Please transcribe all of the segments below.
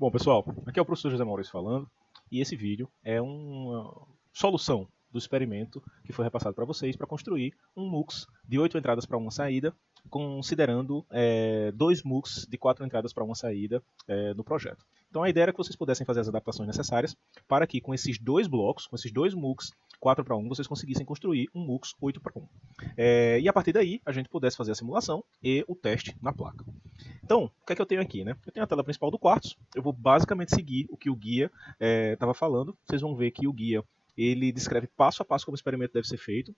Bom, pessoal, aqui é o professor José Maurício falando, e esse vídeo é uma solução do experimento que foi repassado para vocês para construir um MUX de 8 entradas para uma saída, considerando dois MUX de 4 entradas para uma saída no projeto. Então a ideia era que vocês pudessem fazer as adaptações necessárias para que com esses dois blocos, com esses dois MUX 4 para 1, vocês conseguissem construir um MUX 8 para 1. E a partir daí a gente pudesse fazer a simulação e o teste na placa. Então, o que é que eu tenho aqui, né? Eu tenho a tela principal do Quartz, eu vou basicamente seguir o que o guia estava falando. Vocês vão ver que o guia ele descreve passo a passo como o experimento deve ser feito.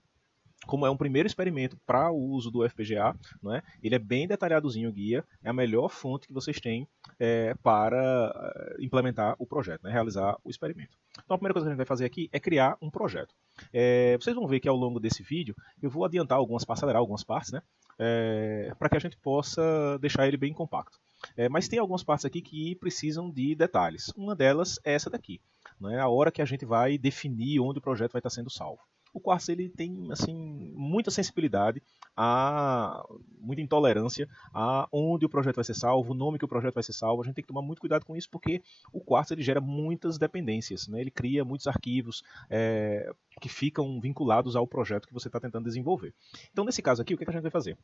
Como é um primeiro experimento para o uso do FPGA, não é? Ele é bem detalhadozinho o guia, é a melhor fonte que vocês têm para implementar o projeto, né? Realizar o experimento. Então a primeira coisa que a gente vai fazer aqui é criar um projeto. Vocês vão ver que ao longo desse vídeo eu vou adiantar acelerar algumas partes, né? Para que a gente possa deixar ele bem compacto. Mas tem algumas partes aqui que precisam de detalhes. Uma delas é essa daqui, né? A hora que a gente vai definir onde o projeto vai estar sendo salvo. O Quartz ele tem assim muita sensibilidade, muita intolerância a onde o projeto vai ser salvo, o nome que o projeto vai ser salvo. A gente tem que tomar muito cuidado com isso porque o Quartz ele gera muitas dependências, né? Ele cria muitos arquivos que ficam vinculados ao projeto que você está tentando desenvolver. Então nesse caso aqui, o que a gente vai fazer?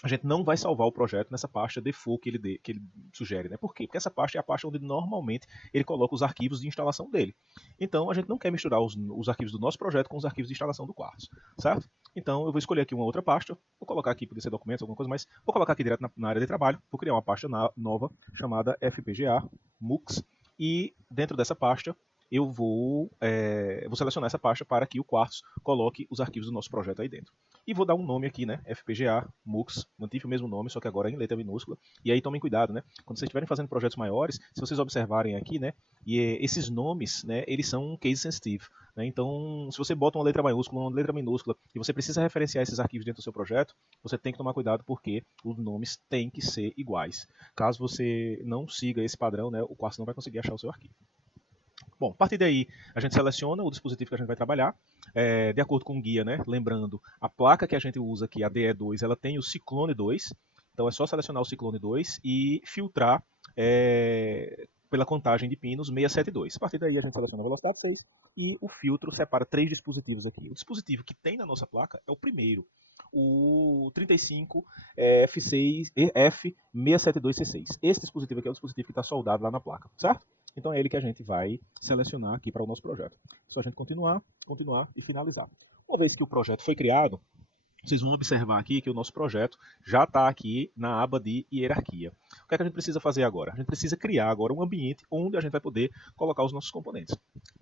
A gente não vai salvar o projeto nessa pasta default que ele sugere, né? Por quê? Porque essa pasta é a pasta onde normalmente ele coloca os arquivos de instalação dele. Então a gente não quer misturar os arquivos do nosso projeto com os arquivos de instalação do Quartz, certo? Então eu vou escolher aqui uma outra pasta, vou colocar aqui, poder ser documentos, alguma coisa, mas vou colocar aqui direto na área de trabalho, vou criar uma pasta nova chamada FPGA MUX, e dentro dessa pasta eu vou selecionar essa pasta para que o Quartz coloque os arquivos do nosso projeto aí dentro. E vou dar um nome aqui, né? FPGA, MUX, mantive o mesmo nome, só que agora em letra minúscula. E aí tomem cuidado, né? Quando vocês estiverem fazendo projetos maiores, se vocês observarem aqui, né? E esses nomes, né? Eles são case sensitive. Né? Então, se você bota uma letra maiúscula, uma letra minúscula, e você precisa referenciar esses arquivos dentro do seu projeto, você tem que tomar cuidado porque os nomes têm que ser iguais. Caso você não siga esse padrão, né? O Quartz não vai conseguir achar o seu arquivo. Bom, a partir daí a gente seleciona o dispositivo que a gente vai trabalhar, de acordo com o guia, né? Lembrando, a placa que a gente usa aqui, a DE2, ela tem o Ciclone 2, então é só selecionar o Ciclone 2 e filtrar pela contagem de pinos 672. A partir daí a gente seleciona a velocidade 6 e o filtro separa 3 dispositivos aqui. O dispositivo que tem na nossa placa é o primeiro, o 35 F6, F672C6. Esse dispositivo aqui é o dispositivo que está soldado lá na placa, certo? Então é ele que a gente vai selecionar aqui para o nosso projeto. É só a gente continuar, continuar e finalizar. Uma vez que o projeto foi criado, vocês vão observar aqui que o nosso projeto já está aqui na aba de hierarquia. O que é que a gente precisa fazer agora? A gente precisa criar agora um ambiente onde a gente vai poder colocar os nossos componentes.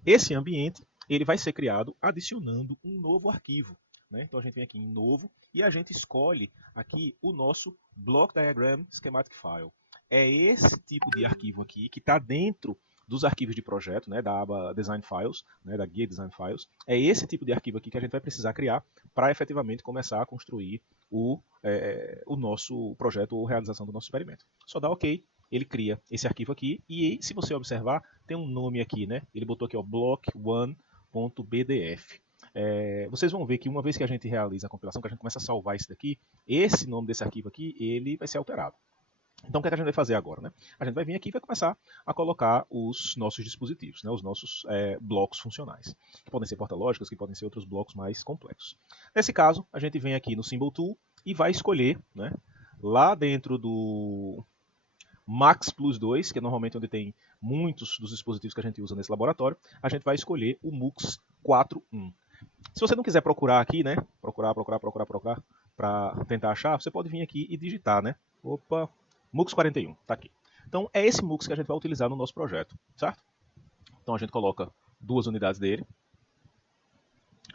Esse ambiente ele vai ser criado adicionando um novo arquivo. Né? Então a gente vem aqui em novo e a gente escolhe aqui o nosso Block Diagram Schematic File. É esse tipo de arquivo aqui que está dentro dos arquivos de projeto, né, da aba Design Files, né, da guia Design Files. É esse tipo de arquivo aqui que a gente vai precisar criar para efetivamente começar a construir o nosso projeto ou realização do nosso experimento. Só dá OK, ele cria esse arquivo aqui e se você observar, tem um nome aqui, né? Ele botou aqui, ó, block1.bdf. Vocês vão ver que uma vez que a gente realiza a compilação, que a gente começa a salvar isso daqui, esse nome desse arquivo aqui, ele vai ser alterado. Então o que a gente vai fazer agora? Né? A gente vai vir aqui e vai começar a colocar os nossos dispositivos, né? Os nossos blocos funcionais, que podem ser porta-lógicas, que podem ser outros blocos mais complexos. Nesse caso, a gente vem aqui no Symbol Tool e vai escolher, né, lá dentro do Max Plus 2, que é normalmente onde tem muitos dos dispositivos que a gente usa nesse laboratório, a gente vai escolher o MUX 4.1. Se você não quiser procurar aqui, né, procurar para tentar achar, você pode vir aqui e digitar, né? Opa, MUX 41, está aqui. Então é esse MUX que a gente vai utilizar no nosso projeto, certo? Então a gente coloca 2 unidades dele.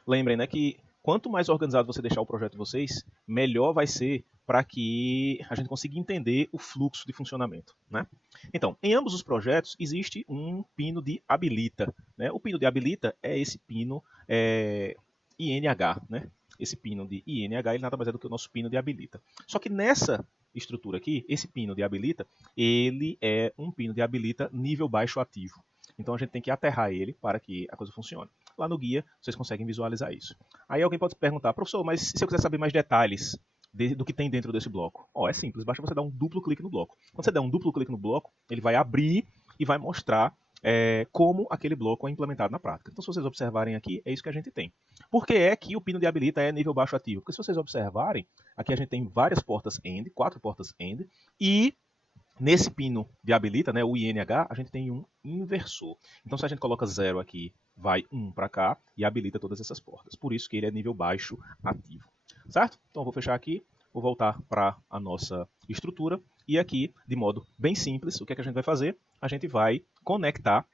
Lembrem, né, que quanto mais organizado você deixar o projeto de vocês, melhor vai ser para que a gente consiga entender o fluxo de funcionamento. Né? Então, em ambos os projetos existe um pino de habilita. Né? O pino de habilita é esse pino INH. Né? Esse pino de INH ele nada mais é do que o nosso pino de habilita. Só que nessa estrutura aqui, esse pino de habilita, ele é um pino de habilita nível baixo ativo. Então a gente tem que aterrar ele para que a coisa funcione. Lá no guia vocês conseguem visualizar isso. Aí alguém pode perguntar, professor, mas se eu quiser saber mais detalhes do que tem dentro desse bloco? É simples, basta você dar um duplo clique no bloco. Quando você der um duplo clique no bloco, ele vai abrir e vai mostrar como aquele bloco é implementado na prática. Então, se vocês observarem aqui, é isso que a gente tem. Por que é que o pino de habilita é nível baixo ativo? Porque se vocês observarem, aqui a gente tem várias portas AND, 4 portas AND, e nesse pino de habilita, né, o INH, a gente tem um inversor. Então, se a gente coloca 0 aqui, vai 1 para cá e habilita todas essas portas. Por isso que ele é nível baixo ativo. Certo? Então, eu vou fechar aqui, vou voltar para a nossa estrutura. E aqui, de modo bem simples, o que é que a gente vai fazer? A gente vai conectar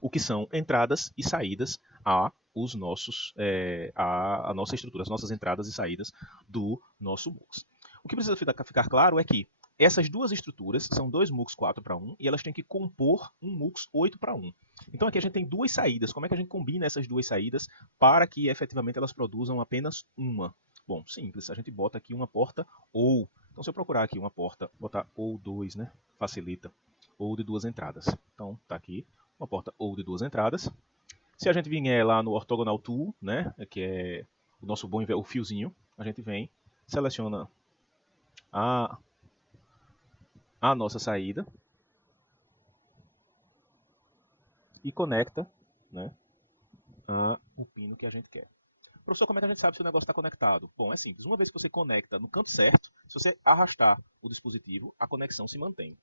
o que são entradas e saídas a nossa estrutura, as nossas entradas e saídas do nosso MUX. O que precisa ficar claro é que essas duas estruturas são dois MUX 4:1 e elas têm que compor um MUX 8:1. Então aqui a gente tem duas saídas. Como é que a gente combina essas duas saídas para que efetivamente elas produzam apenas uma? Bom, simples. A gente bota aqui uma porta OU. Então se eu procurar aqui uma porta, botar OU 2, né? Facilita. OU de duas entradas. Então tá aqui uma porta OU de duas entradas. Se a gente vier lá no Orthogonal Tool, né? Que é o nosso bom o fiozinho, a gente vem, seleciona a nossa saída e conecta, né, o pino que a gente quer. Professor, como é que a gente sabe se o negócio está conectado? Bom, é simples. Uma vez que você conecta no canto certo, se você arrastar o dispositivo, a conexão se mantém.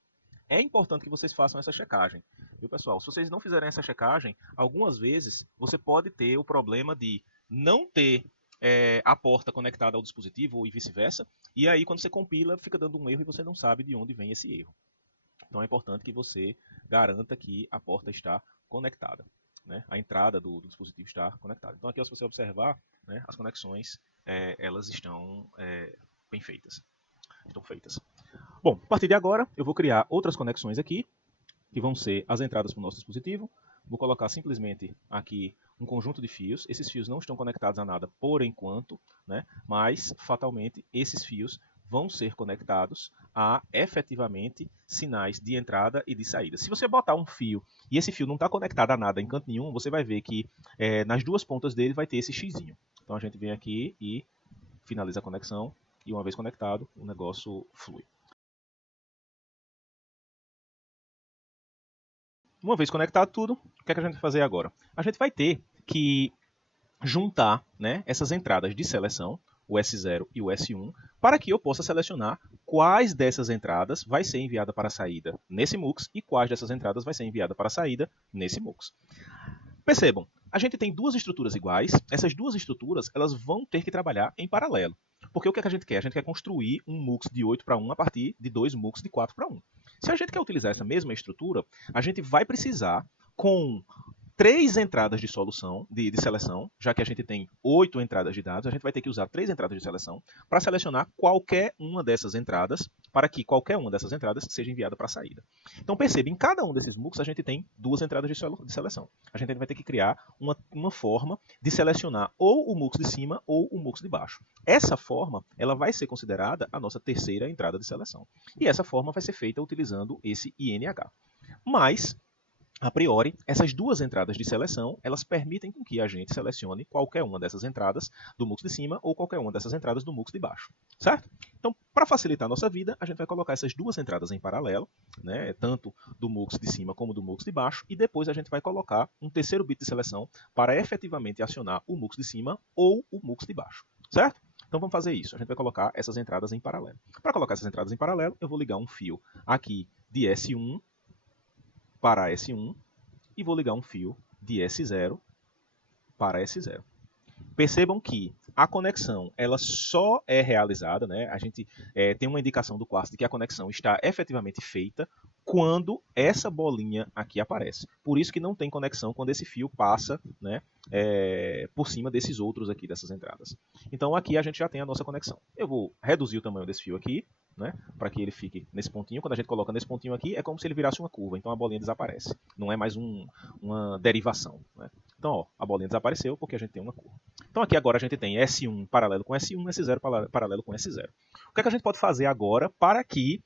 É importante que vocês façam essa checagem, viu, pessoal? Se vocês não fizerem essa checagem, algumas vezes você pode ter o problema de não ter a porta conectada ao dispositivo e vice-versa, e aí quando você compila fica dando um erro e você não sabe de onde vem esse erro. Então é importante que você garanta que a porta está conectada, né? A entrada do dispositivo está conectada. Então aqui, se você observar, né, as conexões elas estão bem feitas. Estão feitas. Bom, a partir de agora eu vou criar outras conexões aqui, que vão ser as entradas para o nosso dispositivo. Vou colocar simplesmente aqui um conjunto de fios. Esses fios não estão conectados a nada por enquanto, né? Mas fatalmente esses fios vão ser conectados a efetivamente sinais de entrada e de saída. Se você botar um fio e esse fio não está conectado a nada em canto nenhum, você vai ver que nas duas pontas dele vai ter esse xizinho. Então a gente vem aqui e finaliza a conexão e uma vez conectado, o negócio flui. Uma vez conectado tudo, o que é que a gente vai fazer agora? A gente vai ter que juntar, né, essas entradas de seleção, o S0 e o S1, para que eu possa selecionar quais dessas entradas vai ser enviada para a saída nesse MUX e quais dessas entradas vai ser enviada para a saída nesse MUX. Percebam, a gente tem duas estruturas iguais, essas duas estruturas elas vão ter que trabalhar em paralelo. Porque o que a gente quer? A gente quer construir um MUX de 8:1 a partir de dois MUX de 4:1. Se a gente quer utilizar essa mesma estrutura, a gente vai precisar, com 3 entradas de solução, de seleção, já que a gente tem 8 entradas de dados, a gente vai ter que usar 3 entradas de seleção para selecionar qualquer uma dessas entradas, para que qualquer uma dessas entradas seja enviada para a saída. Então perceba, em cada um desses MUX a gente tem 2 entradas de seleção. A gente vai ter que criar uma forma de selecionar ou o MUX de cima ou o MUX de baixo. Essa forma ela vai ser considerada a nossa terceira entrada de seleção. E essa forma vai ser feita utilizando esse INH. Mas a priori, essas duas entradas de seleção, elas permitem que a gente selecione qualquer uma dessas entradas do MUX de cima ou qualquer uma dessas entradas do MUX de baixo, certo? Então, para facilitar a nossa vida, a gente vai colocar essas duas entradas em paralelo, né, tanto do MUX de cima como do MUX de baixo, e depois a gente vai colocar um terceiro bit de seleção para efetivamente acionar o MUX de cima ou o MUX de baixo, certo? Então vamos fazer isso, a gente vai colocar essas entradas em paralelo. Para colocar essas entradas em paralelo, eu vou ligar um fio aqui de S1 para S1 e vou ligar um fio de S0 para S0. Percebam que a conexão ela só é realizada, né? A gente tem uma indicação do quartzo de que a conexão está efetivamente feita quando essa bolinha aqui aparece. Por isso que não tem conexão quando esse fio passa, né, por cima desses outros aqui, dessas entradas. Então aqui a gente já tem a nossa conexão. Eu vou reduzir o tamanho desse fio aqui, né, para que ele fique nesse pontinho. Quando a gente coloca nesse pontinho aqui, é como se ele virasse uma curva, então a bolinha desaparece. Não é mais uma derivação, né? Então, ó, a bolinha desapareceu porque a gente tem uma curva. Então aqui agora a gente tem S1 paralelo com S1, S0 paralelo com S0. O que é que a gente pode fazer agora para que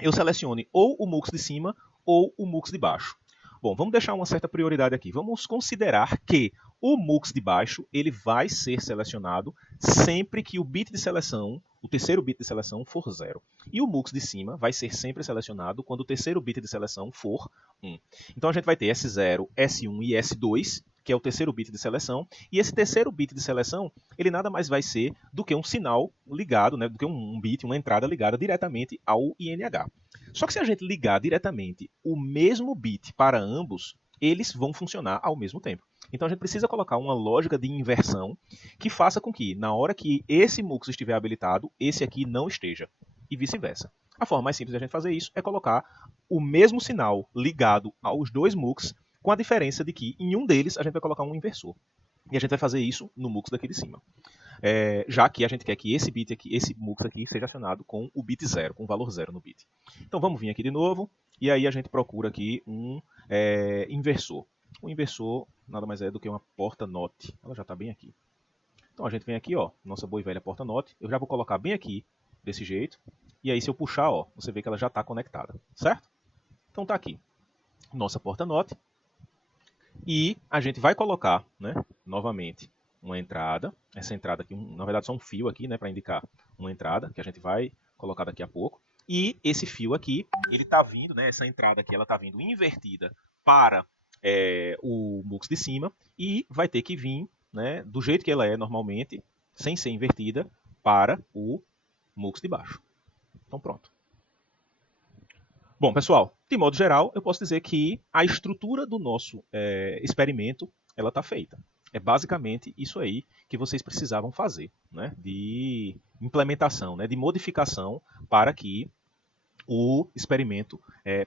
eu selecione ou o MUX de cima ou o MUX de baixo? Bom, vamos deixar uma certa prioridade aqui. Vamos considerar que O MUX de baixo ele vai ser selecionado sempre que o bit de seleção, o terceiro bit de seleção, for 0. E o MUX de cima vai ser sempre selecionado quando o terceiro bit de seleção for 1. Então a gente vai ter S0, S1 e S2, que é o terceiro bit de seleção, e esse terceiro bit de seleção, ele nada mais vai ser do que um sinal ligado, né, do que um bit, uma entrada ligada diretamente ao INH. Só que se a gente ligar diretamente o mesmo bit para ambos, eles vão funcionar ao mesmo tempo. Então a gente precisa colocar uma lógica de inversão que faça com que, na hora que esse MUX estiver habilitado, esse aqui não esteja, e vice-versa. A forma mais simples de a gente fazer isso é colocar o mesmo sinal ligado aos dois MUX, com a diferença de que em um deles a gente vai colocar um inversor. E a gente vai fazer isso no MUX daqui de cima. Já que a gente quer que esse bit aqui, esse MUX aqui, seja acionado com o bit 0, com o valor 0 no bit. Então vamos vir aqui de novo, e aí a gente procura aqui um inversor. O inversor nada mais é do que uma porta NOT. Ela já está bem aqui. Então a gente vem aqui, ó, nossa boa e velha porta NOT. Eu já vou colocar bem aqui, desse jeito. E aí se eu puxar, ó, você vê que ela já está conectada, certo? Então tá aqui, nossa porta NOT. E a gente vai colocar, né, novamente, uma entrada. Essa entrada aqui, na verdade, só um fio aqui, né, para indicar uma entrada, que a gente vai colocar daqui a pouco. E esse fio aqui, ele está vindo, né, essa entrada aqui, ela está vindo invertida para o MUX de cima e vai ter que vir, né, do jeito que ela é normalmente, sem ser invertida, para o MUX de baixo. Então pronto. Bom, pessoal, de modo geral, eu posso dizer que a estrutura do nosso experimento ela está feita. É basicamente isso aí que vocês precisavam fazer, né, de implementação, né, de modificação para que o experimento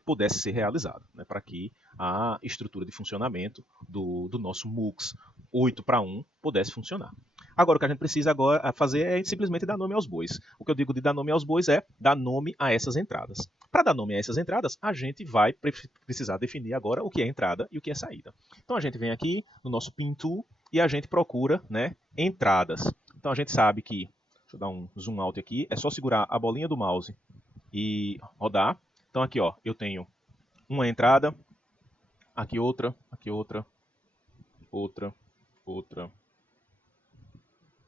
pudesse ser realizado, né, para que a estrutura de funcionamento do nosso MUX 8:1 pudesse funcionar. Agora, o que a gente precisa agora fazer é simplesmente dar nome aos bois. O que eu digo de dar nome aos bois é dar nome a essas entradas. Para dar nome a essas entradas, a gente vai precisar definir agora o que é entrada e o que é saída. Então, a gente vem aqui no nosso Pin Tool e a gente procura, né, entradas. Então, a gente sabe que, deixa eu dar um zoom out aqui, é só segurar a bolinha do mouse e rodar. Então, aqui, ó, eu tenho uma entrada, aqui outra, outra,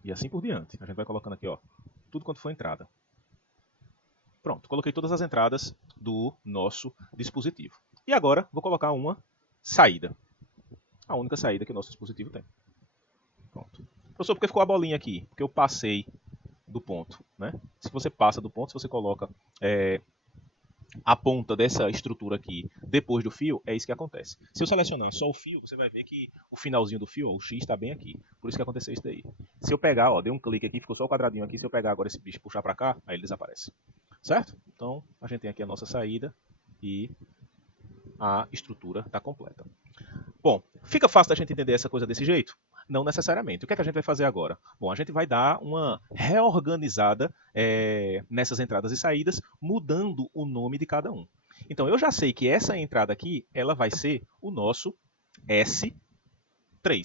e assim por diante. A gente vai colocando aqui, ó, tudo quanto for entrada. Pronto, coloquei todas as entradas do nosso dispositivo. E agora vou colocar uma saída. A única saída que o nosso dispositivo tem. Pronto. Professor, por que ficou a bolinha aqui? Porque eu passei do ponto, né? Se você passa do ponto, se você coloca a ponta dessa estrutura aqui depois do fio, é isso que acontece. Se eu selecionar só o fio, você vai ver que o finalzinho do fio, ó, o X está bem aqui. Por isso que aconteceu isso daí. Se eu pegar, ó, dei um clique aqui, ficou só o quadradinho aqui. Se eu pegar agora esse bicho e puxar para cá, aí ele desaparece. Certo? Então, a gente tem aqui a nossa saída e a estrutura está completa. Bom, fica fácil da gente entender essa coisa desse jeito? Não necessariamente. O que é que a gente vai fazer agora? Bom, a gente vai dar uma reorganizada nessas entradas e saídas, mudando o nome de cada um. Então, eu já sei que essa entrada aqui, ela vai ser o nosso S3,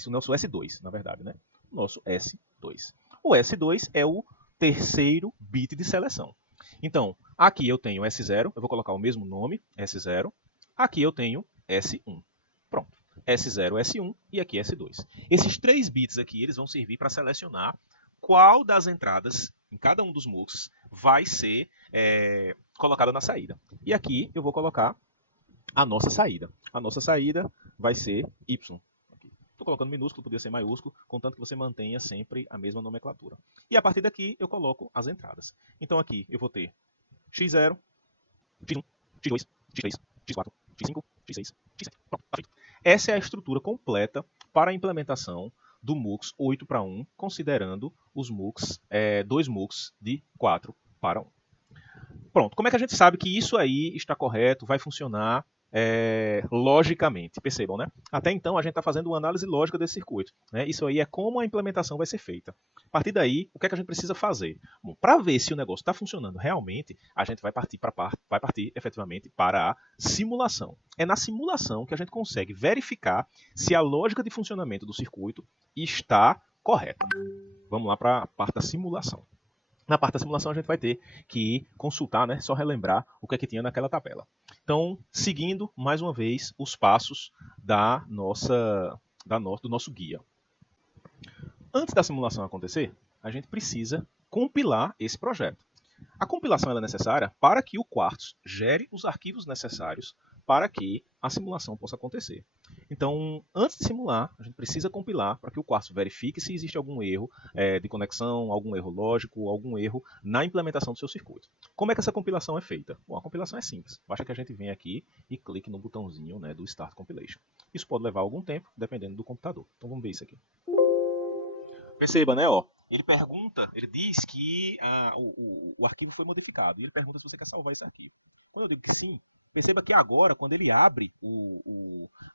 o nosso S2, na verdade, né? O nosso S2. O S2 é o terceiro bit de seleção. Então, aqui eu tenho S0, eu vou colocar o mesmo nome, S0. Aqui eu tenho S1. Pronto. S0, S1 e aqui S2. Esses 3 bits aqui eles vão servir para selecionar qual das entradas em cada um dos MUX vai ser colocada na saída. E aqui eu vou colocar a nossa saída. A nossa saída vai ser Y. Estou colocando minúsculo, podia ser maiúsculo, contanto que você mantenha sempre a mesma nomenclatura. E a partir daqui eu coloco as entradas. Então aqui eu vou ter X0, X1, X2, X3, X4, X5, X6, X7. Pronto, tá feito. Essa é a estrutura completa para a implementação do MUX 8:1, considerando os MUX, 2 MUX de 4:1. Pronto, como é que a gente sabe que isso aí está correto, vai funcionar logicamente? Percebam, né? Até então a gente está fazendo uma análise lógica desse circuito, né? Isso aí é como a implementação vai ser feita. A partir daí, o que é que a gente precisa fazer? Bom, para ver se o negócio está funcionando realmente, a gente vai partir efetivamente para a simulação. É na simulação que a gente consegue verificar se a lógica de funcionamento do circuito está correta. Vamos lá para a parte da simulação. Na parte da simulação a gente vai ter que consultar, né, só relembrar o que é que tinha naquela tabela. Então, seguindo mais uma vez os passos do nosso guia. Antes da simulação acontecer, a gente precisa compilar esse projeto. A compilação ela é necessária para que o Quartz gere os arquivos necessários para que a simulação possa acontecer. Então, antes de simular, a gente precisa compilar para que o Quartz verifique se existe algum erro de conexão, algum erro lógico, algum erro na implementação do seu circuito. Como é que essa compilação é feita? Bom, a compilação é simples. Basta que a gente venha aqui e clique no botãozinho, né, do Start Compilation. Isso pode levar algum tempo, dependendo do computador. Então, vamos ver isso aqui. Perceba, né? Ó, ele pergunta, ele diz que o arquivo foi modificado. E ele pergunta se você quer salvar esse arquivo. Quando eu digo que sim, perceba que agora, quando ele abre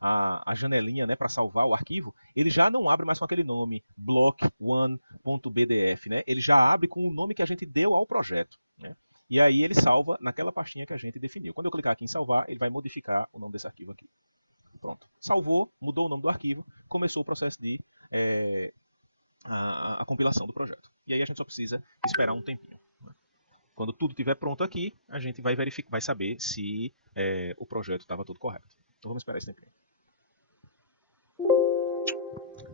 a janelinha, né, para salvar o arquivo, ele já não abre mais com aquele nome, block1.bdf, né? Ele já abre com o nome que a gente deu ao projeto, né? E aí ele salva naquela pastinha que a gente definiu. Quando eu clicar aqui em salvar, ele vai modificar o nome desse arquivo aqui. Pronto. Salvou, mudou o nome do arquivo, começou o processo de a compilação do projeto. E aí a gente só precisa esperar um tempinho. Quando tudo estiver pronto aqui, a gente vai verificar, vai saber se o projeto estava tudo correto. Então vamos esperar esse tempinho.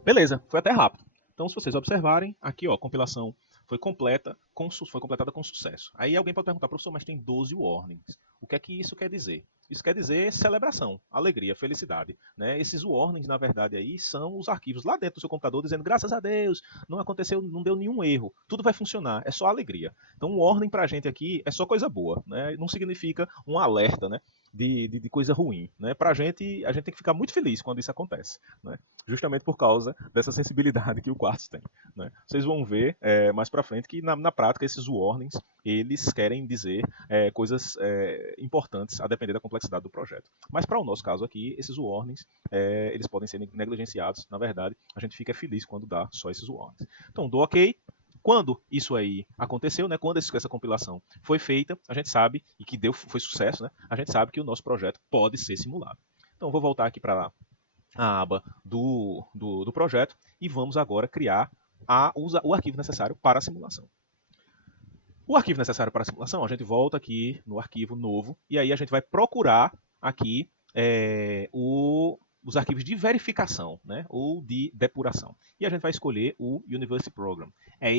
Beleza, foi até rápido. Então, se vocês observarem, aqui ó, a compilação foi completada com sucesso. Aí alguém pode perguntar, professor, mas tem 12 warnings. O que é que isso quer dizer? Isso quer dizer celebração, alegria, felicidade, né? Esses warnings, na verdade, aí são os arquivos lá dentro do seu computador dizendo, graças a Deus, não aconteceu, não deu nenhum erro, tudo vai funcionar, é só alegria. Então, um warning pra gente aqui é só coisa boa, né? Não significa um alerta, né? De coisa ruim, né? Pra gente, a gente tem que ficar muito feliz quando isso acontece, né? Justamente por causa dessa sensibilidade que o Quartz tem, né? Vocês vão ver mais pra frente que na prática esses warnings, eles querem dizer coisas importantes a depender da complexidade do projeto. Mas para o nosso caso aqui, esses warnings, eles podem ser negligenciados. Na verdade, a gente fica feliz quando dá só esses warnings. Então, dou OK. Quando isso aí aconteceu, né, quando essa compilação foi feita, a gente sabe, e que foi sucesso, né, a gente sabe que o nosso projeto pode ser simulado. Então, vou voltar aqui para a aba do projeto e vamos agora criar o arquivo necessário para a simulação. O arquivo necessário para a simulação, a gente volta aqui no arquivo novo e aí a gente vai procurar aqui os arquivos de verificação, né, ou de depuração. E a gente vai escolher o University Program. É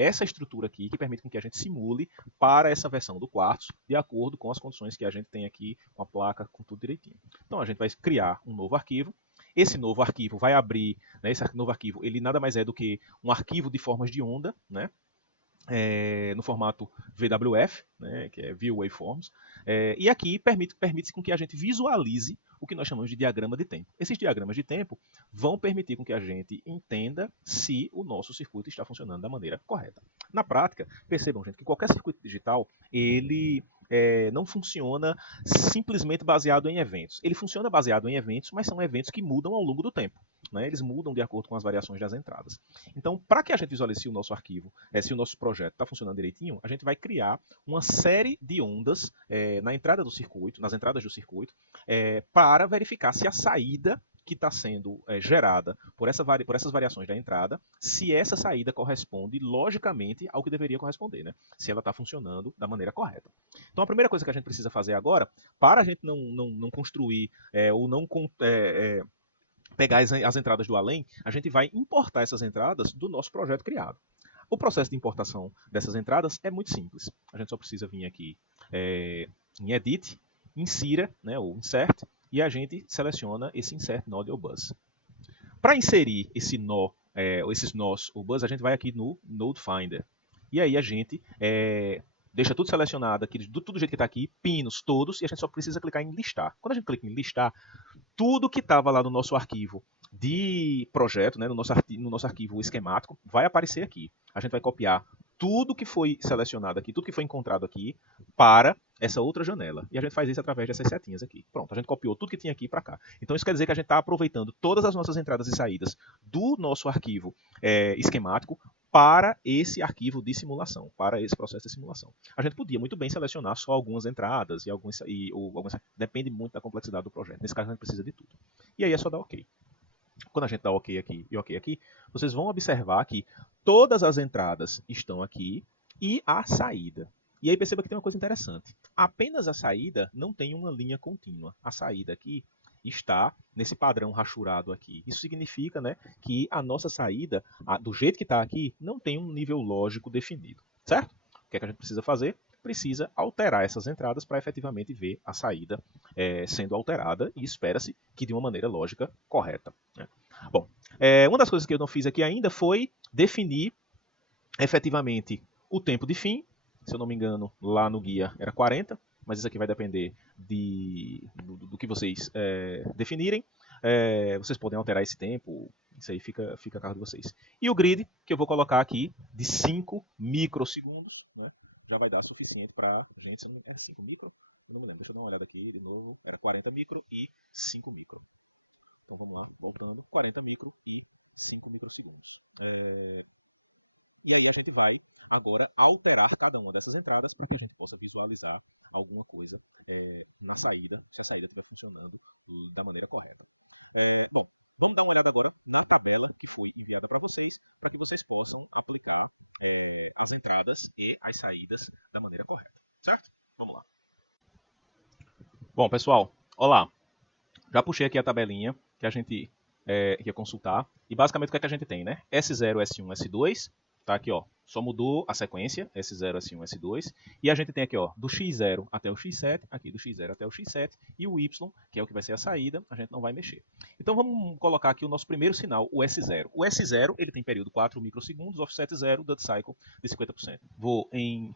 essa estrutura aqui que permite com que a gente simule para essa versão do Quartz, de acordo com as condições que a gente tem aqui, com a placa, com tudo direitinho. Então a gente vai criar um novo arquivo. Esse novo arquivo vai abrir, né, esse novo arquivo, ele nada mais é do que um arquivo de formas de onda, né, no formato VWF, né, que é View Waveforms, e aqui permite com que a gente visualize o que nós chamamos de diagrama de tempo. Esses diagramas de tempo vão permitir com que a gente entenda se o nosso circuito está funcionando da maneira correta. Na prática, percebam, gente, que qualquer circuito digital, ele não funciona simplesmente baseado em eventos. Ele funciona baseado em eventos, mas são eventos que mudam ao longo do tempo, né? Eles mudam de acordo com as variações das entradas. Então, para que a gente visualize se o nosso arquivo, se o nosso projeto está funcionando direitinho, a gente vai criar uma série de ondas na entrada do circuito, nas entradas do circuito, para verificar se a saída que está sendo gerada por essas variações da entrada, se essa saída corresponde logicamente ao que deveria corresponder, né? Se ela está funcionando da maneira correta. Então a primeira coisa que a gente precisa fazer agora, para a gente não construir ou não pegar as entradas do além, a gente vai importar essas entradas do nosso projeto criado. O processo de importação dessas entradas é muito simples. A gente só precisa vir aqui em Edit, insira, né, ou Insert, e a gente seleciona esse Insert Node ou Bus. Para inserir esse nó, esses nós ou bus, a gente vai aqui no Node Finder. E aí a gente deixa tudo selecionado aqui, tudo do jeito que está aqui, pinos todos, e a gente só precisa clicar em listar. Quando a gente clica em listar, tudo que estava lá no nosso arquivo de projeto, né, no nosso arquivo esquemático, vai aparecer aqui. A gente vai copiar tudo que foi selecionado aqui, tudo que foi encontrado aqui, para essa outra janela. E a gente faz isso através dessas setinhas aqui. Pronto, a gente copiou tudo que tinha aqui para cá. Então isso quer dizer que a gente está aproveitando todas as nossas entradas e saídas do nosso arquivo esquemático para esse arquivo de simulação, para esse processo de simulação. A gente podia muito bem selecionar só algumas entradas depende muito da complexidade do projeto. Nesse caso a gente precisa de tudo. E aí é só dar OK. Quando a gente dá OK aqui e OK aqui, vocês vão observar que todas as entradas estão aqui e a saída. E aí perceba que tem uma coisa interessante. Apenas a saída não tem uma linha contínua. A saída aqui está nesse padrão rachurado aqui. Isso significa, né, que a nossa saída, do jeito que está aqui, não tem um nível lógico definido, certo? O que é que a gente precisa fazer? Precisa alterar essas entradas para efetivamente ver a saída sendo alterada e espera-se que de uma maneira lógica correta, né? Bom, uma das coisas que eu não fiz aqui ainda foi definir efetivamente o tempo de fim. Se eu não me engano, lá no guia era 40, mas isso aqui vai depender do que vocês definirem. Vocês podem alterar esse tempo, isso aí fica a cargo de vocês. E o grid, que eu vou colocar aqui, de 5 microsegundos, né, já vai dar suficiente para... Gente, se não é 5 micro? Não me lembro, deixa eu dar uma olhada aqui de novo. Era 40 micro e 5 micro. Então vamos lá, voltando, 40 micro e 5 microsegundos. E aí a gente vai agora alterar cada uma dessas entradas para que a gente possa visualizar alguma coisa na saída, se a saída estiver funcionando da maneira correta. Bom, vamos dar uma olhada agora na tabela que foi enviada para vocês que possam aplicar as entradas e as saídas da maneira correta, certo? Vamos lá. Bom, pessoal, olá. Já puxei aqui a tabelinha que a gente ia consultar. E basicamente o que é que a gente tem, né? S0, S1, S2. Tá aqui, ó. Só mudou a sequência, S0, S1, S2. E a gente tem aqui, ó, do X0 até o X7, aqui do X0 até o X7, e o Y, que é o que vai ser a saída, a gente não vai mexer. Então vamos colocar aqui o nosso primeiro sinal, o S0. O S0, ele tem período 4 microsegundos, offset 0, duty cycle de 50%. Vou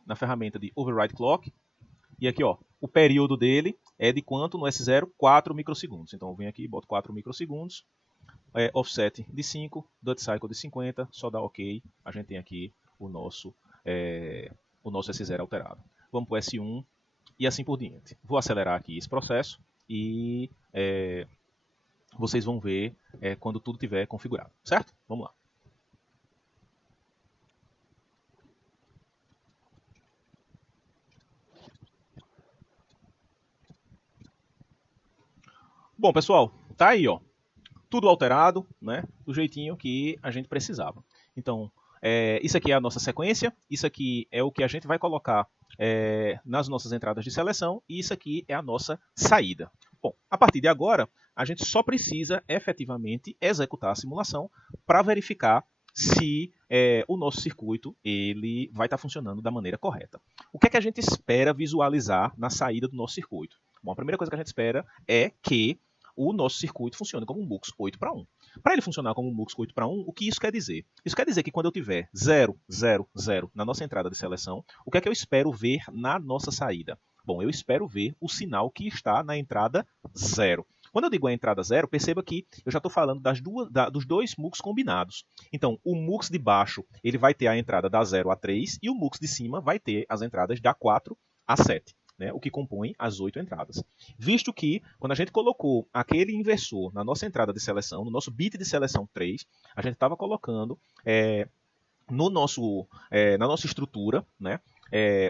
na ferramenta de Override Clock, e aqui, ó, o período dele é de quanto no S0? 4 microsegundos. Então eu venho aqui, boto 4 microsegundos, offset de 5, duty cycle de 50, só dá OK, a gente tem aqui o nosso S0 alterado. Vamos para o S1 e assim por diante. Vou acelerar aqui esse processo e vocês vão ver quando tudo estiver configurado, certo? Vamos lá. Bom, pessoal, tá aí, ó, tudo alterado, né, do jeitinho que a gente precisava. Então, isso aqui é a nossa sequência, isso aqui é o que a gente vai colocar nas nossas entradas de seleção e isso aqui é a nossa saída. Bom, a partir de agora, a gente só precisa efetivamente executar a simulação para verificar se o nosso circuito ele vai estar funcionando da maneira correta. O que é que a gente espera visualizar na saída do nosso circuito? Bom, a primeira coisa que a gente espera é que o nosso circuito funcione como um MUX 8:1. Para ele funcionar como um MUX 8:1, o que isso quer dizer? Isso quer dizer que quando eu tiver 0, 0, 0 na nossa entrada de seleção, o que é que eu espero ver na nossa saída? Bom, eu espero ver o sinal que está na entrada 0. Quando eu digo a entrada 0, perceba que eu já estou falando dos dois MUX combinados. Então, o MUX de baixo ele vai ter a entrada da 0 a 3 e o MUX de cima vai ter as entradas da 4 a 7. Né, o que compõe as 8 entradas. Visto que, quando a gente colocou aquele inversor na nossa entrada de seleção, no nosso bit de seleção 3, a gente estava colocando na nossa estrutura, né,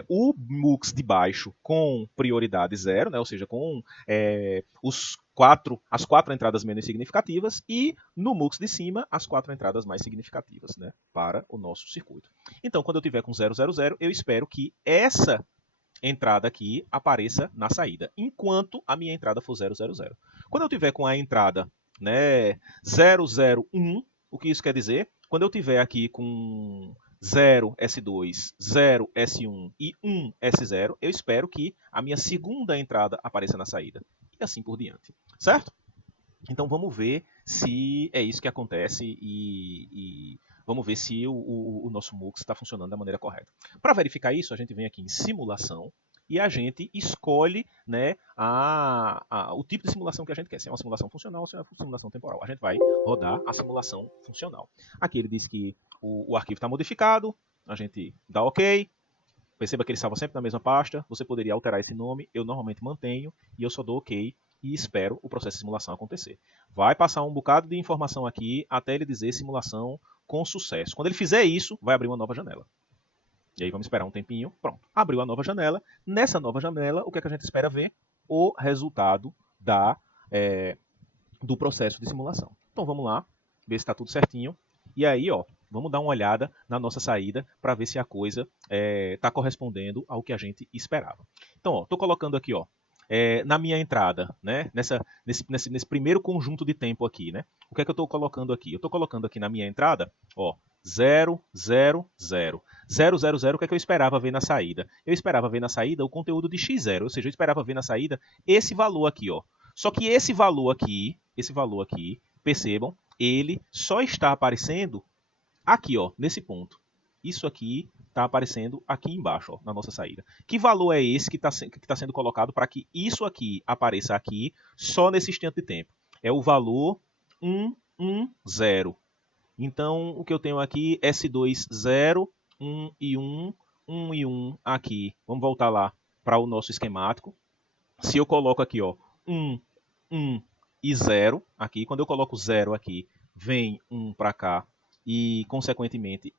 o MUX de baixo com prioridade 0, né, ou seja, com as 4 entradas menos significativas, e no MUX de cima, as 4 entradas mais significativas, né, para o nosso circuito. Então, quando eu tiver com 0, 0, 0, eu espero que essa entrada aqui apareça na saída, enquanto a minha entrada for 0, 0, 0. Quando eu tiver com a entrada, né, 0, 0, 1, o que isso quer dizer? Quando eu tiver aqui com 0 S2, 0 S1 e 1 S0, eu espero que a minha segunda entrada apareça na saída. E assim por diante, certo? Então vamos ver se é isso que acontece e vamos ver se o nosso MUX está funcionando da maneira correta. Para verificar isso, a gente vem aqui em simulação e a gente escolhe, né, o tipo de simulação que a gente quer. Se é uma simulação funcional ou se é uma simulação temporal. A gente vai rodar a simulação funcional. Aqui ele diz que o arquivo está modificado, a gente dá OK. Perceba que ele salva sempre na mesma pasta. Você poderia alterar esse nome, eu normalmente mantenho e eu só dou OK e espero o processo de simulação acontecer. Vai passar um bocado de informação aqui até ele dizer simulação com sucesso. Quando ele fizer isso, vai abrir uma nova janela. E aí vamos esperar um tempinho. Pronto, abriu a nova janela. Nessa nova janela, o que é que a gente espera ver? O resultado do processo de simulação. Então vamos lá, ver se está tudo certinho. E aí, ó, Vamos dar uma olhada na nossa saída para ver se a coisa está correspondendo ao que a gente esperava. Então, estou colocando aqui, ó, na minha entrada, né, nesse primeiro conjunto de tempo aqui, né, o que é que eu estou colocando aqui? Eu estou colocando aqui na minha entrada, ó, 0, 0, 0. 0, 0, 0, o que é que eu esperava ver na saída? Eu esperava ver na saída o conteúdo de x0, ou seja, eu esperava ver na saída esse valor aqui, ó. Só que esse valor aqui, percebam, ele só está aparecendo aqui, ó, nesse ponto. Isso aqui está aparecendo aqui embaixo, ó, na nossa saída. Que valor é esse que está sendo colocado para que isso aqui apareça aqui só nesse instante de tempo? É o valor 1, 1, 0. Então, o que eu tenho aqui, S2, 0, 1 e 1, 1 e 1 aqui. Vamos voltar lá para o nosso esquemático. Se eu coloco aqui, ó, 1, 1 e 0 aqui, quando eu coloco 0 aqui, vem 1 para cá e, consequentemente,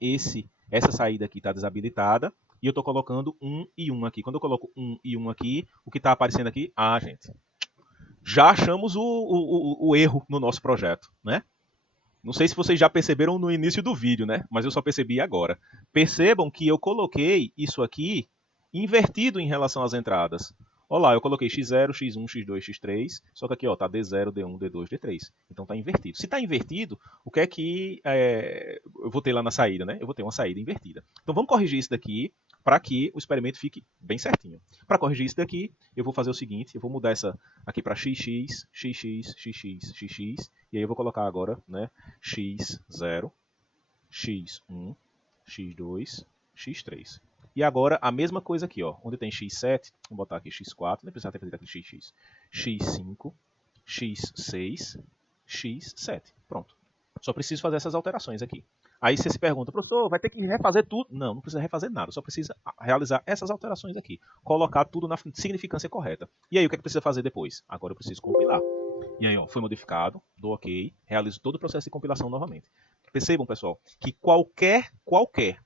essa saída aqui está desabilitada. E eu estou colocando 1 e 1 aqui. Quando eu coloco 1 e 1 aqui, o que está aparecendo aqui? Ah, gente, já achamos o erro no nosso projeto, né? Não sei se vocês já perceberam no início do vídeo, né? Mas eu só percebi agora. Percebam que eu coloquei isso aqui invertido em relação às entradas. Olha lá, eu coloquei x0, x1, x2, x3, só que aqui ó, tá d0, d1, d2, d3. Então tá invertido. Se tá invertido, o que é que eu vou ter lá na saída, né? Eu vou ter uma saída invertida. Então vamos corrigir isso daqui para que o experimento fique bem certinho. Para corrigir isso daqui, eu vou fazer o seguinte, eu vou mudar essa aqui para xx, xx, xx, xx, e aí eu vou colocar agora, né, x0, x1, x2, x3. E agora a mesma coisa aqui, ó, onde tem x7, vou botar aqui x4, nem precisa ter feito aqui xx, x5, x6, x7. Pronto. Só preciso fazer essas alterações aqui. Aí você se pergunta, professor, vai ter que refazer tudo? Não, não precisa refazer nada, só precisa realizar essas alterações aqui. Colocar tudo na significância correta. E aí, o que é que precisa fazer depois? Agora eu preciso compilar. E aí, ó, foi modificado, dou OK, realizo todo o processo de compilação novamente. Percebam, pessoal, que qualquer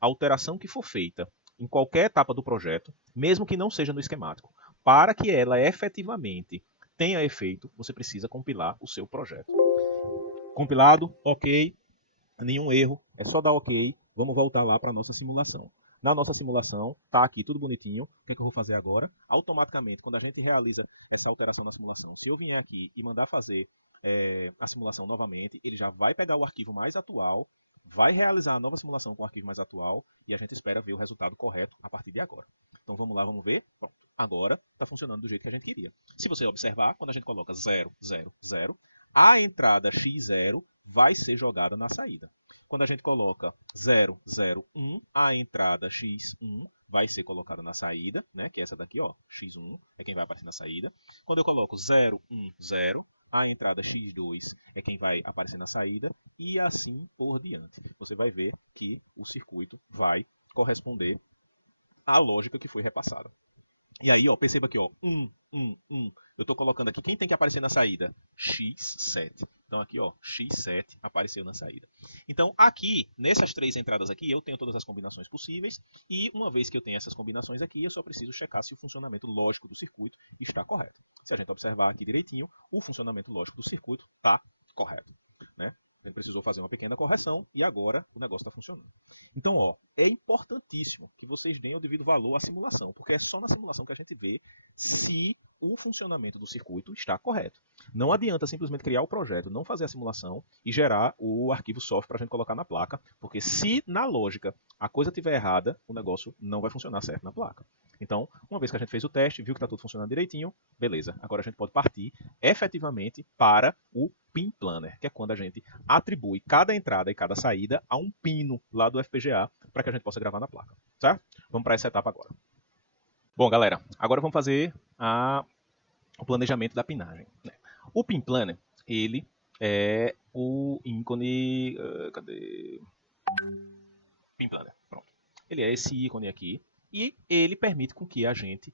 alteração que for feita em qualquer etapa do projeto, mesmo que não seja no esquemático, para que ela efetivamente tenha efeito, você precisa compilar o seu projeto. Compilado, OK, nenhum erro, é só dar OK, vamos voltar lá para a nossa simulação. Na nossa simulação, está aqui tudo bonitinho. O que é que eu vou fazer agora? Automaticamente, quando a gente realiza essa alteração na simulação, se eu vier aqui e mandar fazer a simulação novamente, ele já vai pegar o arquivo mais atual, vai realizar a nova simulação com o arquivo mais atual e a gente espera ver o resultado correto a partir de agora. Então vamos lá, vamos ver. Pronto. Agora está funcionando do jeito que a gente queria. Se você observar, quando a gente coloca 0, 0, 0, a entrada x0 vai ser jogada na saída. Quando a gente coloca 0, 0, 1, a entrada x1 vai ser colocada na saída, né? Que é essa daqui, ó, x1 é quem vai aparecer na saída. Quando eu coloco 0, 1, 0, a entrada x2 é quem vai aparecer na saída e assim por diante. Você vai ver que o circuito vai corresponder à lógica que foi repassada. E aí, ó, perceba aqui, ó, 1, 1, 1. Eu estou colocando aqui, quem tem que aparecer na saída? x7. Então aqui, ó, x7 apareceu na saída. Então aqui, nessas três entradas aqui, eu tenho todas as combinações possíveis. E uma vez que eu tenho essas combinações aqui, eu só preciso checar se o funcionamento lógico do circuito está correto. Se a gente observar aqui direitinho, o funcionamento lógico do circuito está correto, né? A gente precisou fazer uma pequena correção e agora o negócio está funcionando. Então, ó, é importantíssimo que vocês deem o devido valor à simulação, porque é só na simulação que a gente vê se o funcionamento do circuito está correto. Não adianta simplesmente criar o projeto, não fazer a simulação e gerar o arquivo software para a gente colocar na placa, porque se na lógica a coisa estiver errada, o negócio não vai funcionar certo na placa. Então, uma vez que a gente fez o teste, viu que está tudo funcionando direitinho, beleza. Agora a gente pode partir efetivamente para o Pin Planner, que é quando a gente atribui cada entrada e cada saída a um pino lá do FPGA para que a gente possa gravar na placa, certo? Vamos para essa etapa agora. Bom, galera, agora vamos fazer o planejamento da pinagem, né? O Pin Planner, ele é o ícone... cadê? Pin Planner, pronto. Ele é esse ícone aqui e ele permite com que a gente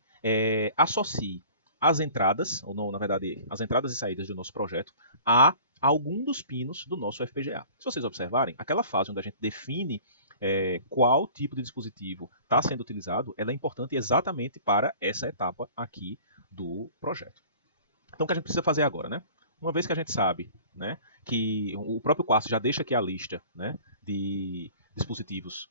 associe as entradas, ou não, na verdade, as entradas e saídas do nosso projeto a algum dos pinos do nosso FPGA. Se vocês observarem, aquela fase onde a gente define qual tipo de dispositivo está sendo utilizado, ela é importante exatamente para essa etapa aqui do projeto. Então, o que a gente precisa fazer agora, né? Uma vez que a gente sabe, né, que o próprio Quartz já deixa aqui a lista, né, dispositivos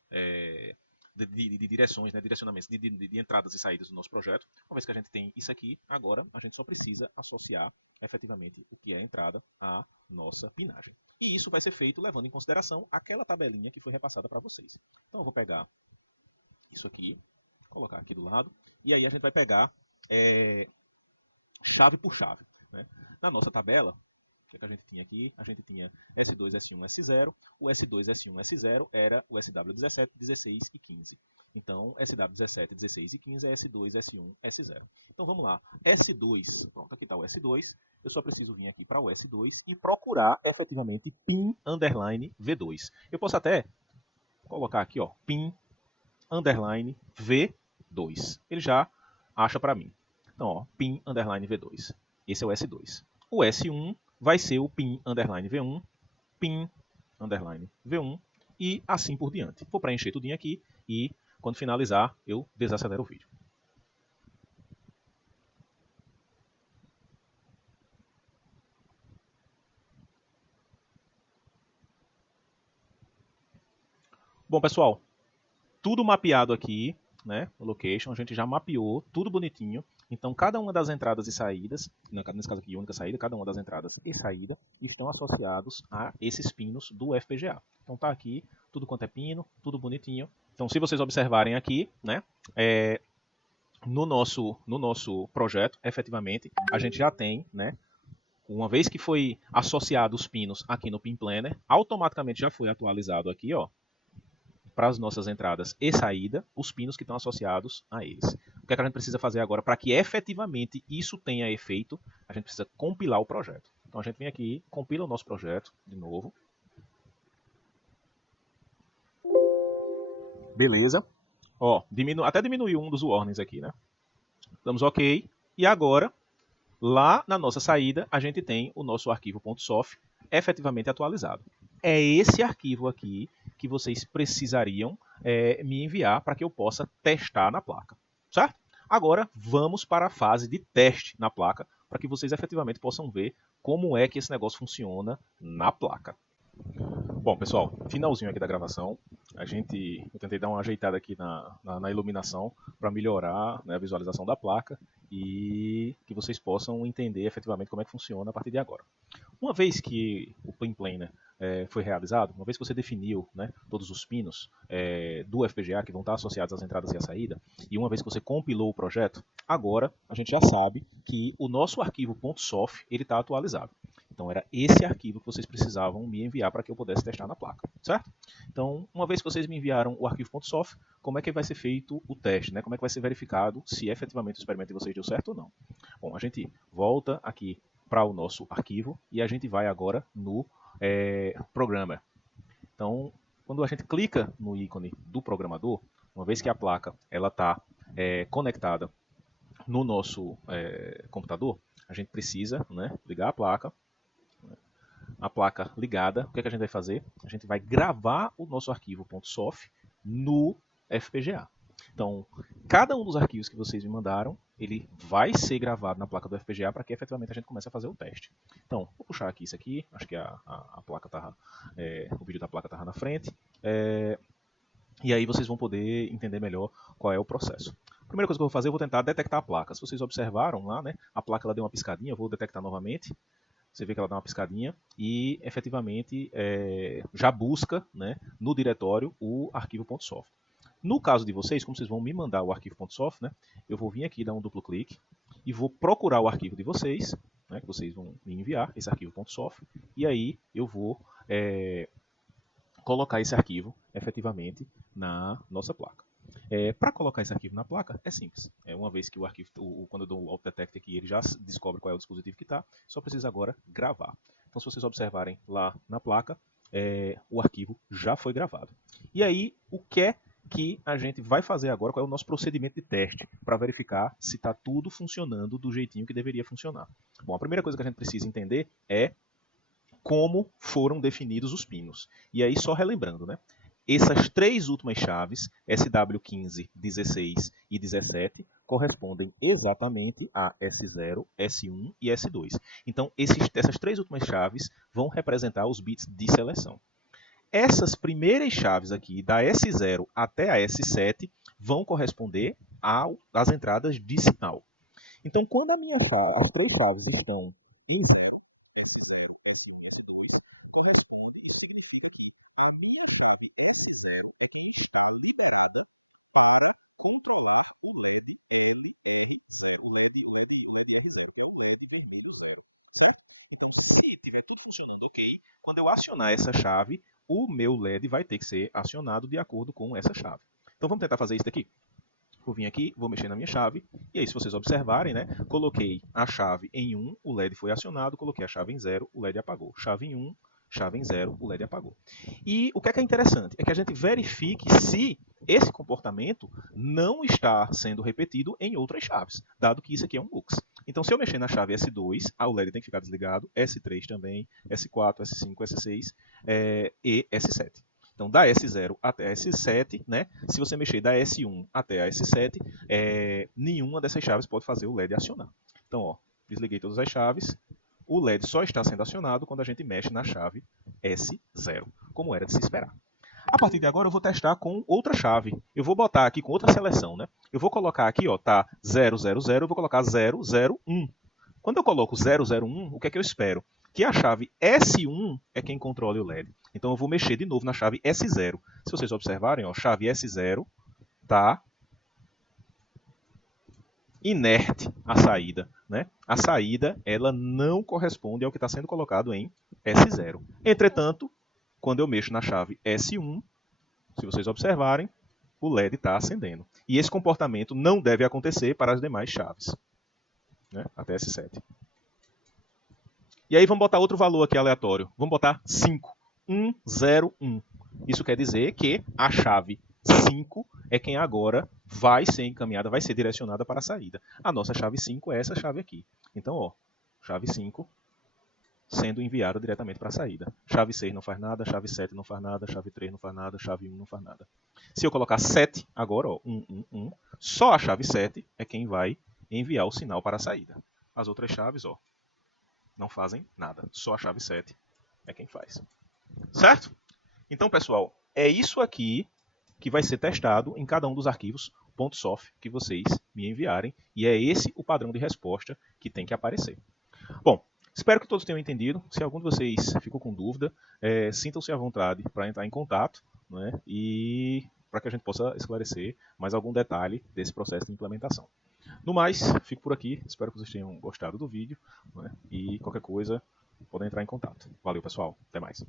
de direções, né, direcionamentos de entradas e saídas do nosso projeto. Uma vez que a gente tem isso aqui, agora a gente só precisa associar efetivamente o que é a entrada à nossa pinagem. E isso vai ser feito levando em consideração aquela tabelinha que foi repassada para vocês. Então eu vou pegar isso aqui, colocar aqui do lado, e aí a gente vai pegar chave por chave. Né? Na nossa tabela, o que a gente tinha aqui? A gente tinha S2, S1, S0. O S2, S1, S0 era o SW17, 16 e 15. Então, SW17, 16 e 15 é S2, S1, S0. Então, vamos lá. S2, pronto, aqui está o S2. Eu só preciso vir aqui para o S2 e procurar efetivamente PIN underline V2. Eu posso até colocar aqui, ó, PIN underline V2. Ele já acha para mim. Então, ó, PIN underline V2. Esse é o S2. O S1 vai ser o PIN underline V1, PIN underline V1 e assim por diante. Vou preencher tudinho aqui e quando finalizar eu desacelero o vídeo. Bom, pessoal, tudo mapeado aqui, né? O location, a gente já mapeou tudo bonitinho. Então, cada uma das entradas e saídas, nesse caso aqui, única saída, cada uma das entradas e saída estão associados a esses pinos do FPGA. Então, tá aqui tudo quanto é pino, tudo bonitinho. Então, se vocês observarem aqui, né? No nosso projeto, efetivamente, a gente já tem, né? Uma vez que foi associado os pinos aqui no Pin Planner, automaticamente já foi atualizado aqui, ó, para as nossas entradas e saída, os pinos que estão associados a eles. O que é que a gente precisa fazer agora para que efetivamente isso tenha efeito? A gente precisa compilar o projeto. Então a gente vem aqui, compila o nosso projeto de novo. Beleza. Ó, até diminuiu um dos warnings aqui, né? Damos OK. E agora, lá na nossa saída, a gente tem o nosso arquivo .soft efetivamente atualizado. É esse arquivo aqui que vocês precisariam me enviar para que eu possa testar na placa, certo? Agora vamos para a fase de teste na placa, para que vocês efetivamente possam ver como é que esse negócio funciona na placa. Bom, pessoal, finalzinho aqui da gravação. Eu tentei dar uma ajeitada aqui na iluminação para melhorar, né, a visualização da placa e que vocês possam entender efetivamente como é que funciona a partir de agora. Uma vez que o Pin Planner foi realizado, uma vez que você definiu, né, todos os pinos do FPGA que vão estar associados às entradas e à saída, e uma vez que você compilou o projeto, agora a gente já sabe que o nosso arquivo .soft está atualizado. Então era esse arquivo que vocês precisavam me enviar para que eu pudesse testar na placa, certo? Então, uma vez que vocês me enviaram o arquivo .soft, como é que vai ser feito o teste, né? Como é que vai ser verificado se efetivamente o experimento de vocês deu certo ou não? Bom, a gente volta aqui para o nosso arquivo e a gente vai agora no Programmer. Então, quando a gente clica no ícone do programador, uma vez que a placa ela está conectada no nosso computador, a gente precisa, né, ligar a placa ligada, o que, é que a gente vai fazer? A gente vai gravar o nosso arquivo .soft no FPGA. Então, cada um dos arquivos que vocês me mandaram, ele vai ser gravado na placa do FPGA para que efetivamente a gente comece a fazer o teste. Então, vou puxar aqui isso aqui, acho que a placa tá, o vídeo da placa estava na frente, e aí vocês vão poder entender melhor qual é o processo. A primeira coisa que eu vou fazer, eu vou tentar detectar a placa. Se vocês observaram lá, né, a placa ela deu uma piscadinha, eu vou detectar novamente. Você vê que ela dá uma piscadinha e efetivamente já busca, né, no diretório o arquivo .soft. No caso de vocês, como vocês vão me mandar o arquivo .soft, né, eu vou vir aqui dar um duplo clique e vou procurar o arquivo de vocês, né, que vocês vão me enviar, esse arquivo .soft, e aí eu vou colocar esse arquivo efetivamente na nossa placa. Para colocar esse arquivo na placa, é simples. Uma vez que o arquivo, quando eu dou o Alt Detect aqui, ele já descobre qual é o dispositivo que está, só precisa agora gravar. Então, se vocês observarem lá na placa, o arquivo já foi gravado. E aí, o que é que a gente vai fazer agora? Qual é o nosso procedimento de teste para verificar se está tudo funcionando do jeitinho que deveria funcionar? Bom, a primeira coisa que a gente precisa entender é como foram definidos os pinos. E aí, só relembrando, né? Essas três últimas chaves, SW15, 16 e 17, correspondem exatamente a S0, S1 e S2. Então, essas três últimas chaves vão representar os bits de seleção. essas primeiras chaves aqui, da S0 até a S7, vão corresponder às entradas de sinal. Então, quando as três chaves estão em 0, S0, S1 e S2, corresponde, isso significa que a minha chave S0 é quem está liberada para controlar o LED LR0, o LED R0, que é o LED vermelho 0, certo? Então, se tiver tudo funcionando ok, quando eu acionar essa chave, o meu LED vai ter que ser acionado de acordo com essa chave. Então, vamos tentar fazer isso daqui. Vou vir aqui, vou mexer na minha chave, e aí se vocês observarem, né, coloquei a chave em 1, o LED foi acionado, coloquei a chave em 0, o LED apagou. Chave em 1, chave em 0, o LED apagou. E o que é interessante? É que a gente verifique se esse comportamento não está sendo repetido em outras chaves, dado que isso aqui é um mux. Então, se eu mexer na chave S2, o LED tem que ficar desligado, S3 também, S4, S5, S6 e S7. Então, da S0 até a S7, né? Se você mexer da S1 até a S7, nenhuma dessas chaves pode fazer o LED acionar. Então, ó, desliguei todas as chaves. O LED só está sendo acionado quando a gente mexe na chave S0, como era de se esperar. A partir de agora eu vou testar com outra chave. Eu vou botar aqui com outra seleção, né? Eu vou colocar aqui, ó, tá 000, eu vou colocar 001. Quando eu coloco 001, o que é que eu espero? Que a chave S1 é quem controle o LED. Então eu vou mexer de novo na chave S0. Se vocês observarem, ó, chave S0 está inerte a saída, né? A saída ela não corresponde ao que está sendo colocado em S0. Entretanto, quando eu mexo na chave S1, se vocês observarem, o LED está acendendo. E esse comportamento não deve acontecer para as demais chaves, né? Até S7. E aí vamos botar outro valor aqui aleatório. Vamos botar 5. 101. Isso quer dizer que a chave 5 é quem agora vai ser encaminhada, vai ser direcionada para a saída. A nossa chave 5 é essa chave aqui. Então, ó, chave 5 sendo enviada diretamente para a saída. Chave 6 não faz nada, chave 7 não faz nada, chave 3 não faz nada, chave 1 não faz nada. Se eu colocar 7 agora, ó, 1, só a chave 7 é quem vai enviar o sinal para a saída. As outras chaves, ó, não fazem nada. Só a chave 7 é quem faz. Certo? Então, pessoal, é isso aqui que vai ser testado em cada um dos arquivos .soft que vocês me enviarem. E é esse o padrão de resposta que tem que aparecer. Bom, espero que todos tenham entendido. Se algum de vocês ficou com dúvida, sintam-se à vontade para entrar em contato, né, e para que a gente possa esclarecer mais algum detalhe desse processo de implementação. No mais, fico por aqui. Espero que vocês tenham gostado do vídeo, né, e qualquer coisa, podem entrar em contato. Valeu, pessoal. Até mais.